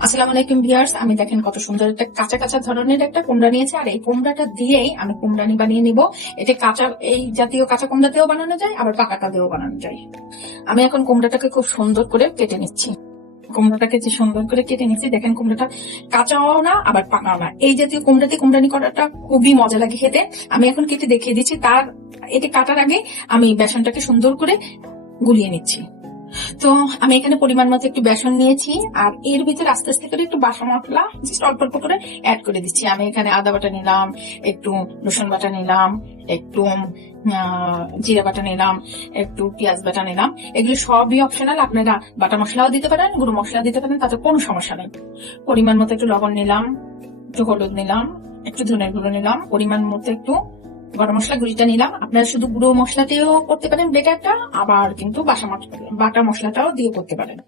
আসসালামু আলাইকুম ভিউয়ার্স, আমি দেখেন কত সুন্দর একটা কাঁচা কাঁচা ধরনের একটা কুমড়া নিয়েছি। আর এই কুমড়াটা দিয়েই আমি কুমড়ানি বানিয়ে নিব। এটা কাঁচা, এই জাতীয় কাঁচা কুমড়া দিয়েও বানানো যায়, আবার পাকাটা দিয়েও বানানো যায়। আমি এখন কুমড়াটাকে খুব সুন্দর করে কেটে নিচ্ছি। কুমড়াটাকে যে সুন্দর করে কেটে নিচ্ছি, দেখেন কুমড়াটা কাঁচাও না আবার পাকাও না। এই জাতীয় কুমড়াতে কুমড়ানি করাটা খুবই মজা লাগে খেতে। আমি এখন কেটে দেখিয়ে দিচ্ছি। তার এটা কাটার আগে আমি বেসনটাকে সুন্দর করে গুলিয়ে নিচ্ছি। তো আমি এখানে পরিমাণ মতো একটু বেসন নিয়েছি, আর এর ভিতরে আস্তে আস্তে করে একটু বাটা মশলা জাস্ট অল্প অল্প করে অ্যাড করে দিচ্ছি। আমি এখানে আদা বাটা নিলাম, একটু রসুন বাটা নিলাম, একটু জিরা বাটা নিলাম, একটু পেঁয়াজ বাটা নিলাম। এগুলো সবই অপশনাল, আপনারা বাটা মশলাও দিতে পারেন, গুঁড়ো মশলা দিতে পারেন, তাতে কোনো সমস্যা নেই। পরিমাণ মতো একটু লবণ নিলাম, একটু হলুদ নিলাম, একটু ধনের গুঁড়ো নিলাম, পরিমাণ মতো একটু গরম মশলা গুঁড়িটা নিলাম। আপনারা শুধু গুঁড়ো মশলাতেও করতে পারেন বেটারটা, আবার কিন্তু বাটা মশলাটাও দিয়ে করতে পারেন।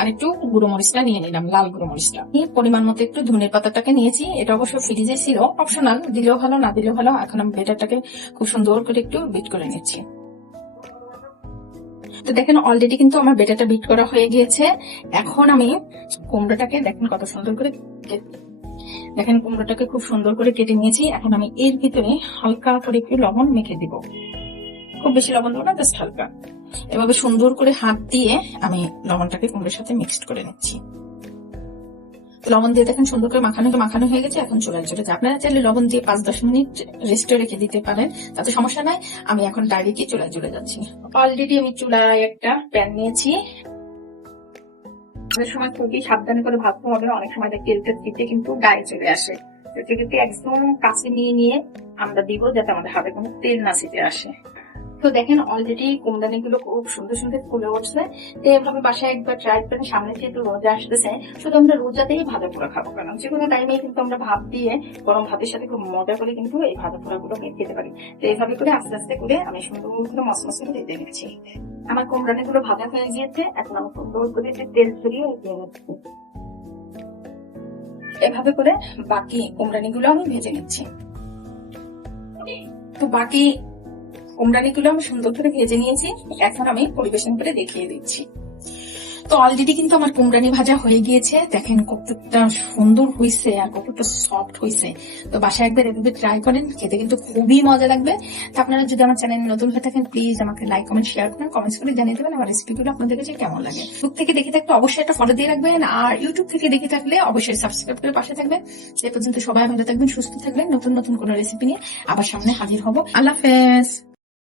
আর একটু গুঁড়ো মরিচটা নিয়ে নিলাম, লাল গুঁড়ো মরিচটা। পরিমাণ মতো একটু ধনের পাতাটাকে নিয়েছি, এটা অবশ্য ফ্রিজে ছিল, অপশনাল, দিলেও ভালো না দিলেও ভালো। এখন আমি বেটারটাকে খুব সুন্দর করে একটু বিট করে নিচ্ছি। তো দেখেন অলরেডি কিন্তু আমার বেটারটা বিট করা হয়ে গিয়েছে। এখন আমি কুমড়োটাকে দেখেন কত সুন্দর করে দেখেন কুমড়োটাকে খুব সুন্দর করে কেটে নিয়েছি। এখন আমি এর ভিতরে হালকা করে একটু লবণ মেখে দিব, খুব বেশি লবণ দেবো না, জাস্ট হালকা। এভাবে সুন্দর করে হাত দিয়ে আমি লবণটাকে কুমড়োর সাথে মিক্সড করে নিচ্ছি। লবণ দিয়ে দেখেন সুন্দর করে মাখানো হয়ে গেছে। এখন চুলায় চলে যায়, আপনারা চাইলে লবণ দিয়ে 5-10 মিনিট রেস্টে রেখে দিতে পারেন, তাতে সমস্যা নাই। আমি এখন ডাইরেক্টলি চুলায় চলে যাচ্ছি। অলরেডি আমি চুলায় একটা প্যান নিয়েছি। অনেক সময় খুবই সাবধানে করে ভাজতে হবে, অনেক সময় তেলটা দিতে কিন্তু গায়ে চলে আসে। সেটাকে একদম কাছে নিয়ে আমরা দিব, যাতে আমাদের হাতে কোনো তেল না ছিটে আসে। তো দেখেন অলরেডি কুমড়ানি গুলো খুব সুন্দর সুন্দর ফুলে উঠছে। তো এভাবে বাসায় একবার ট্রাই করেন। সামনে যেহেতু রোজা আসতেছে, শুধু আমরা রোজাতেই ভাজা পোড়া খাবো, কারণ যে কোনো টাইমে কিন্তু আমরা ভাত দিয়ে গরম ভাতের সাথে খুব মজা করে কিন্তু এই ভাজা পোড়া গুলো খেতে পারি। তো এইভাবে করে আস্তে আস্তে করে আমি সুন্দর করে মশমশে করে দিয়ে দিচ্ছি। আমার কুমড়ানি গুলো ভাজা হয়ে গিয়েছে, এখন আমি সুন্দর করে তেল ছড়িয়ে দিয়ে দিচ্ছি। এভাবে করে বাকি কুমড়ানি গুলো আমি ভেজে নিচ্ছি। তো বাকি কুমড়ানি গুলো আমি সুন্দর করে ভেজে নিয়েছি, এখন আমি পরিবেশন করে দেখিয়ে দিচ্ছি। তো অলরেডি কিন্তু আমার কুমড়ানি ভাজা হয়ে গিয়েছে। দেখেন কতটা সুন্দর হয়েছে আর কতটা সফট হয়েছে। তো বাসায় একবার এভাবে ট্রাই করেন, খেতে কিন্তু খুবই মজা লাগবে। তো আপনারা যদি আমার চ্যানেলে নতুন হয়ে থাকেন, প্লিজ আমাকে লাইক কমেন্ট শেয়ার করেন, কমেন্টস করে জানিয়ে দেবেন আমার রেসিপিগুলো আপনাদের কাছে কেমন লাগে। ফেসবুক থেকে দেখে থাকলে অবশ্যই একটা ফলো দিয়ে রাখবেন, আর ইউটিউব থেকে দেখে থাকলে অবশ্যই সাবস্ক্রাইব করে পাশে থাকবেন। সে পর্যন্ত সবাই ভালো থাকবেন, সুস্থ থাকবেন। নতুন নতুন কোনো রেসিপি নিয়ে আবার সামনে হাজির হব। আল্লাহ হাফেজ।